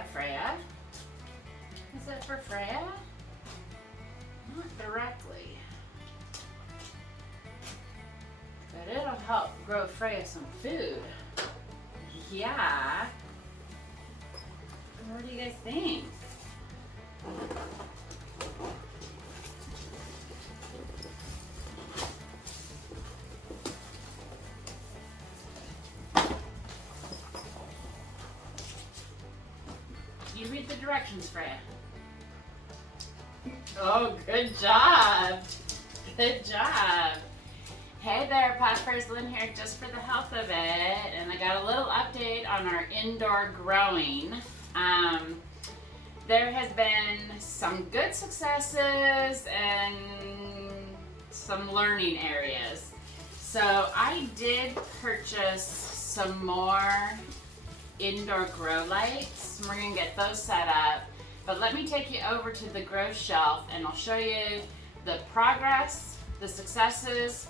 that, Freya. Is it for Freya? Not directly. But it'll help grow Freya some food. Yeah. What do you guys think? You read the directions, Freya. Oh, good job. Good job. Hey there, Puppers. Lynn here, just for the health of it. And I got a little update on our indoor growing. There has been some good successes and some learning areas. So I did purchase some more indoor grow lights. We're gonna get those set up. But let me take you over to the grow shelf and I'll show you the progress, the successes,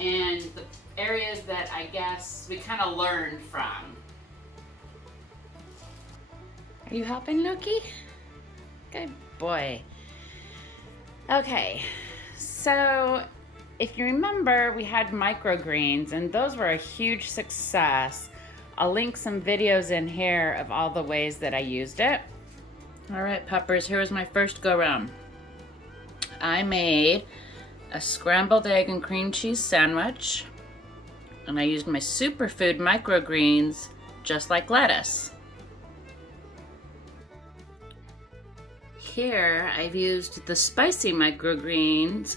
and the areas that I guess we kind of learned from. Are you helping, Loki? Good boy. Okay, so if you remember, we had microgreens and those were a huge success. I'll link some videos in here of all the ways that I used it. All right, Puppers, here was my first go round. I made a scrambled egg and cream cheese sandwich, and I used my superfood microgreens just like lettuce. Here I've used the spicy microgreens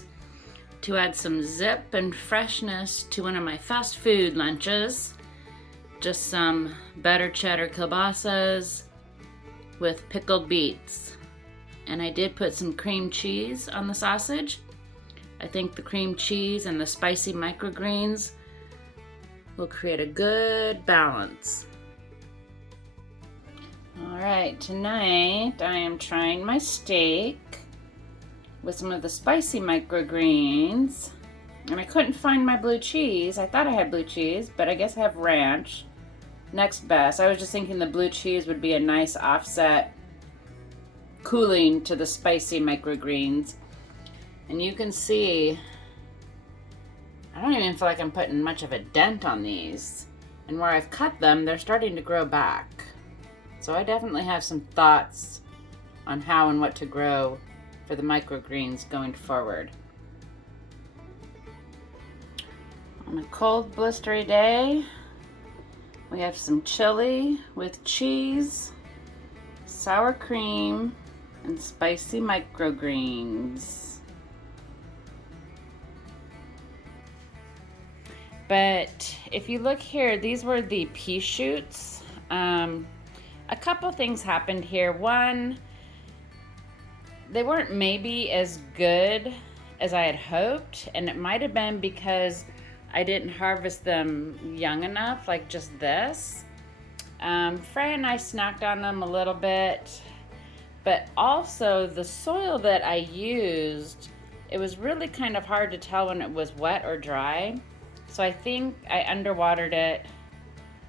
to add some zip and freshness to one of my fast food lunches. Just some butter cheddar kielbasas with pickled beets. And I did put some cream cheese on the sausage. I think the cream cheese and the spicy microgreens will create a good balance. All right, tonight I am trying my steak with some of the spicy microgreens. And I couldn't find my blue cheese. I thought I had blue cheese, but I guess I have ranch. Next best. I was just thinking the blue cheese would be a nice offset cooling to the spicy microgreens. And you can see, I don't even feel like I'm putting much of a dent on these. And where I've cut them, they're starting to grow back. So I definitely have some thoughts on how and what to grow for the microgreens going forward. On a cold, blistery day, we have some chili with cheese, sour cream, and spicy microgreens. But if you look here, these were the pea shoots. A couple things happened here. One, they weren't maybe as good as I had hoped, and it might have been because I didn't harvest them young enough, like just this. Freya and I snacked on them a little bit, but also the soil that I used, it was really kind of hard to tell when it was wet or dry. So I think I underwatered it.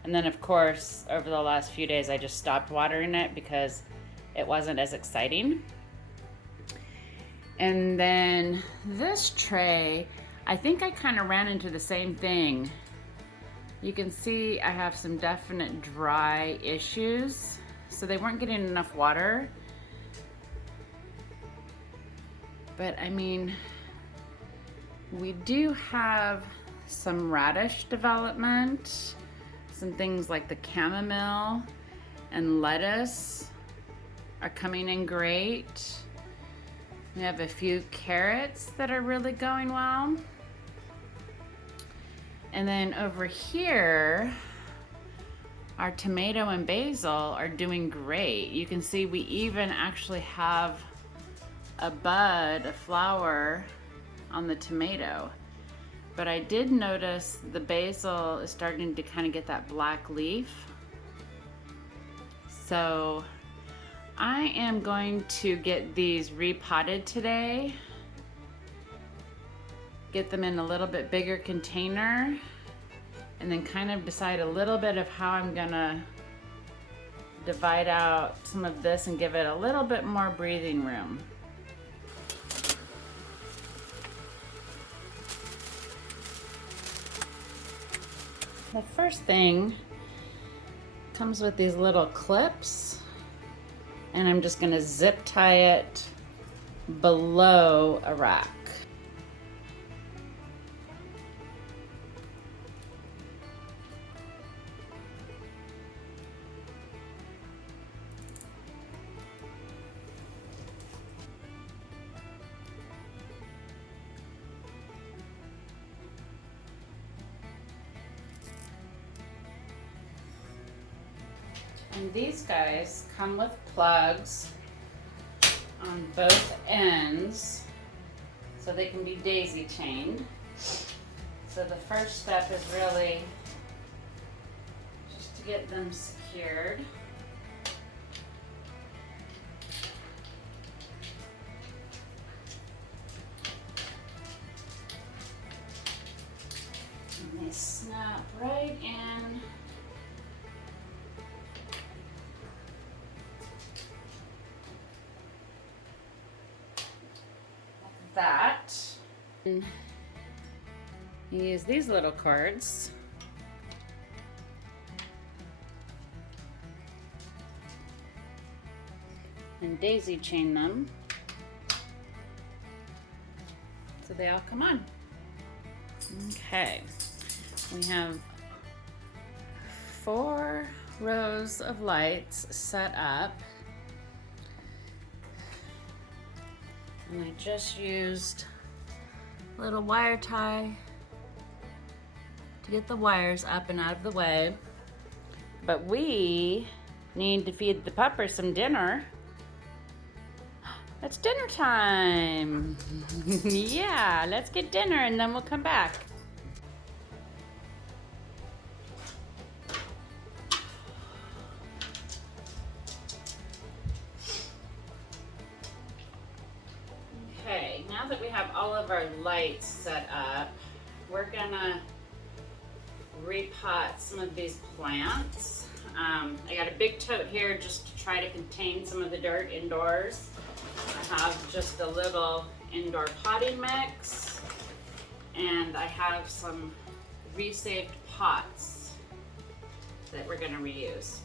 And then of course, over the last few days, I just stopped watering it because it wasn't as exciting. And then this tray, I think I kind of ran into the same thing. You can see I have some definite dry issues. So they weren't getting enough water. But I mean, we do have some radish development. Some things like the chamomile and lettuce are coming in great. We have a few carrots that are really going well. And then over here, our tomato and basil are doing great. You can see we even actually have a bud, a flower on the tomato. But I did notice the basil is starting to kind of get that black leaf. So I am going to get these repotted today. Get them in a little bit bigger container and then kind of decide a little bit of how I'm gonna divide out some of this and give it a little bit more breathing room. The first thing comes with these little clips, and I'm just gonna zip tie it below a rack. And these guys come with plugs on both ends so they can be daisy chained. So the first step is really just to get them secured. And they snap right in. That. You use these little cords and daisy chain them so they all come on. Okay, we have 4 rows of lights set up. And I just used a little wire tie to get the wires up and out of the way. But we need to feed the puppers some dinner. It's dinner time. Yeah, let's get dinner and then we'll come back. Okay, now that we have all of our lights set up, we're gonna repot some of these plants. I got a big tote here just to try to contain some of the dirt indoors. I have just a little indoor potting mix, and I have some resaved pots that we're gonna reuse.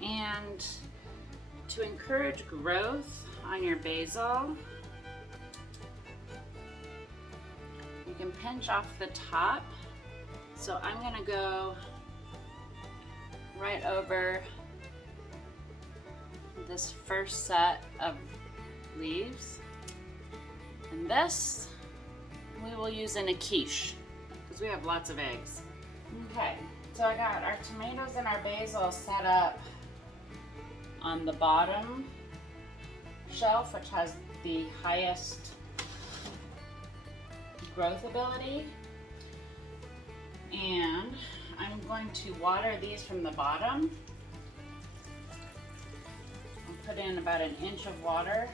And to encourage growth on your basil, you can pinch off the top. So I'm gonna go right over this first set of leaves. And this we will use in a quiche because we have lots of eggs. Okay, so I got our tomatoes and our basil set up on the bottom shelf, which has the highest growth ability. And I'm going to water these from the bottom. I'll put in about 1 inch of water,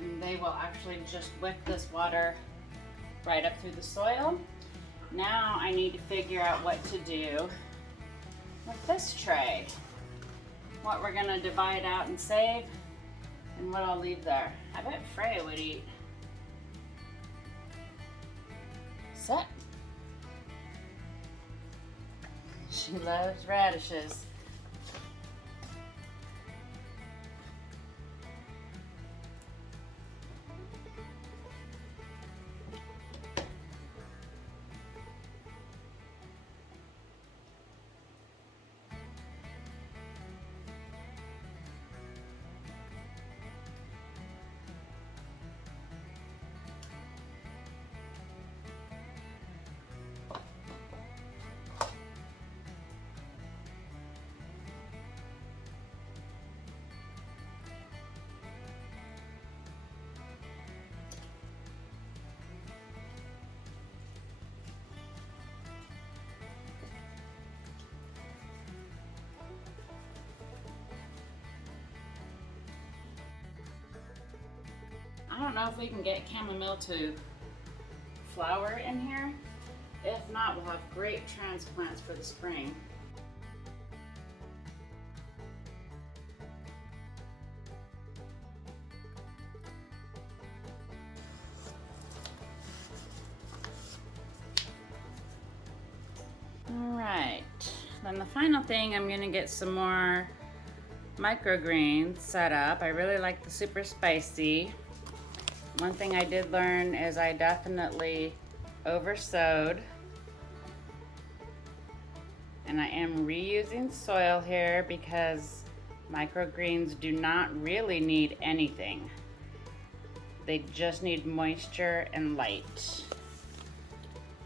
and they will actually just wick this water right up through the soil. Now I need to figure out what to do with this tray. What we're gonna divide out and save, and what I'll leave there. I bet Freya would eat. Sit. She loves radishes. know if we can get chamomile to flower in here. If not, we'll have great transplants for the spring. Alright, then the final thing, I'm going to get some more microgreens set up. I really like the super spicy. One thing I did learn is I definitely oversowed. And I am reusing soil here because microgreens do not really need anything. They just need moisture and light.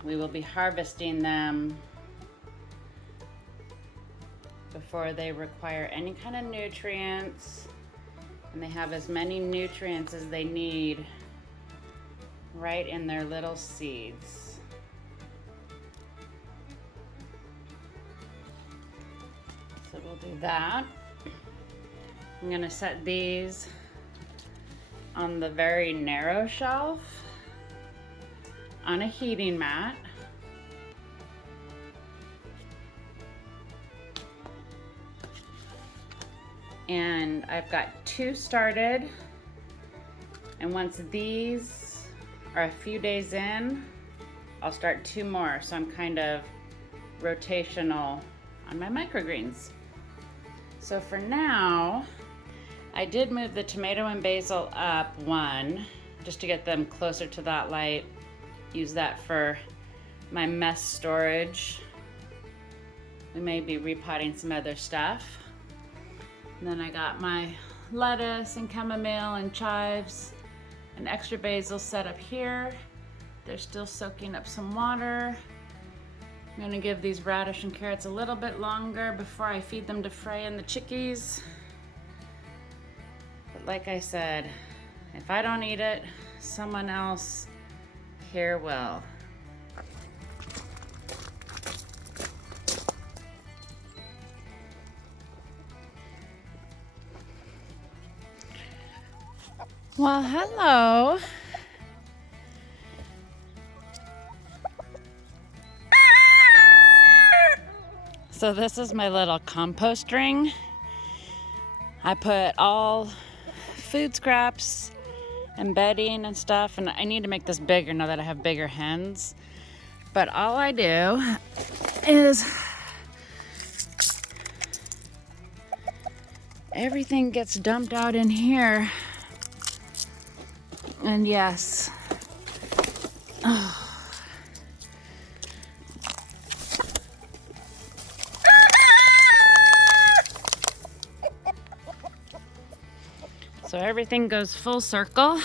We will be harvesting them before they require any kind of nutrients, and they have as many nutrients as they need right in their little seeds. So we'll do that. I'm gonna set these on the very narrow shelf on a heating mat. And I've got 2 started, and once these are a few days in, I'll start 2 more, so I'm kind of rotational on my microgreens. So for now, I did move the tomato and basil up 1 just to get them closer to that light. Use that for my mess storage. We may be repotting some other stuff. And then I got my lettuce and chamomile and chives and extra basil set up here. They're still soaking up some water. I'm gonna give these radish and carrots a little bit longer before I feed them to Frey and the chickies. But like I said, if I don't eat it, someone else here will. Well, hello. So this is my little compost ring. I put all food scraps and bedding and stuff, and I need to make this bigger now that I have bigger hens. But all I do is everything gets dumped out in here. And yes, so everything goes full circle.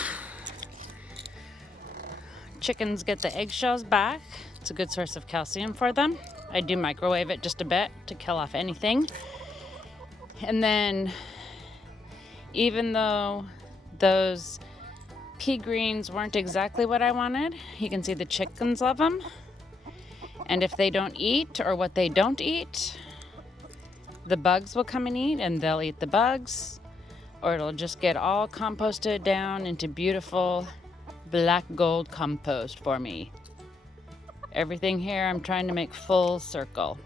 Chickens get the eggshells back. It's a good source of calcium for them. I do microwave it just a bit to kill off anything. And then even though those pea greens weren't exactly what I wanted, you can see the chickens love them. And if they don't eat, or what they don't eat, the bugs will come and eat, and they'll eat the bugs, or it'll just get all composted down into beautiful black gold compost for me. Everything here I'm trying to make full circle.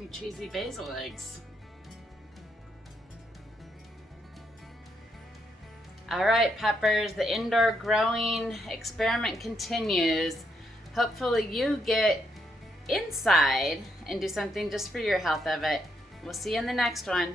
Yummy cheesy basil eggs. All right, peppers, the indoor growing experiment continues. Hopefully you get inside and do something just for your health of it. We'll see you in the next one.